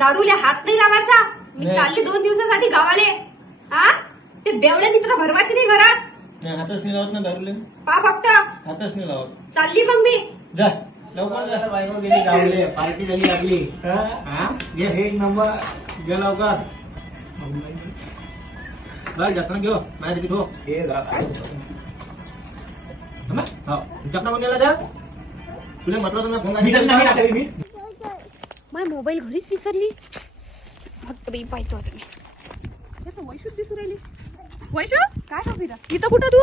दारूला हात नाही लावायचा. मी चालली 2 दिवसासाठी गावाले. हा ते बेवडे मित्र भरवायचे नाही घरात. नाही हातच नाही लावत ना दारूले. पा फक्त हातच नाही लावत. चालली मग मी. जा लवकर जा. बायको गेली गावले. पार्टी झाली आपली. हा घे एक नंबर. घे लवकर. बरं जत्रा घेऊ माझ्यासाठी ठेव. हे चपना कोण गेला त्या तुला म्हटलं होतं ना फोन माझा मोबाईल घरीच विसरली. फक्त बाई पाहतो आता मी. वैशू दिसू राहिली. वैशू काय करू इथं कुठं तू?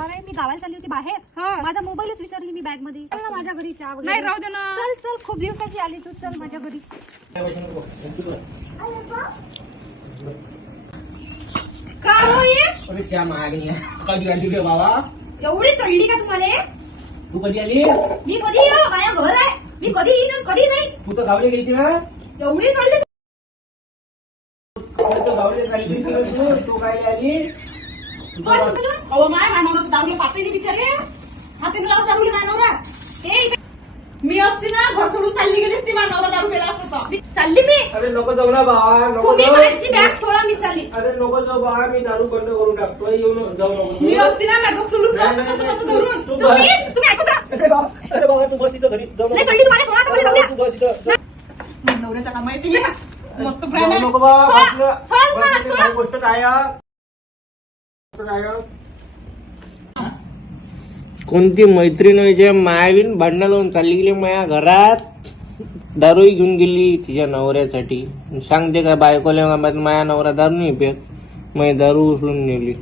अरे मी गावाला चालली होती बाहेर. माझा मोबाईलच विसरली मी बॅग मध्ये. चल ना माझ्या घरी चहा वगैरे. नाही राहू दे ना. चल चल खूप दिवसाची आली तू. चल माझ्या घरी. का हो ये अरे चहा मागणी कधी आली रे बाबा. एवढी चढली का तुम्हाला? तू कधी आली? मी कधी येऊ? माझ्या घर आहे. मी कधी येईन आणि कधी जाईन? तू तर गावले गेली ना. एवढी चढली गावले चालली तू काय आली. अहो माय मानवरा दारूला पातळी बिचारे. हातीने लावून दारूला मानवरा. ए मी असती ना घर सोडून चालली गेली ती मानवरा दारू पेला असत. चालली मी. अरे नको जाऊ ना बाबा. नको तुम्ही जाऊ. माझी बॅग सोडा. मी चालली. अरे नको जाऊ बाबा. मी दारू बंद करून टाकतो. येऊन जाऊ नको. मी असती ना मॅडम सुलूच नसतं धरून. तुम्ही ऐकू जा. अरे बाबा तू बस तिथं घरी जाऊ नाही चढली तुम्हाला सोडा. तुम्हाला जाऊ द्या. तू बस तिथं. नवऱ्याच्या काम माहिती मस्त ब्रँड जाऊ आहे. नको बाबा. सोडा. सोडा तुम्हाला. सोडा. गोष्ट काय कोणती मैत्रीण जे मायावीन भांडण लावून चालली गेली माझ्या घरात. दारूही घेऊन गेली तिच्या नवऱ्यासाठी. सांगते का बायकोला माझ्या नवरा दारू नाही पित. माझी दारू उचलून नेली.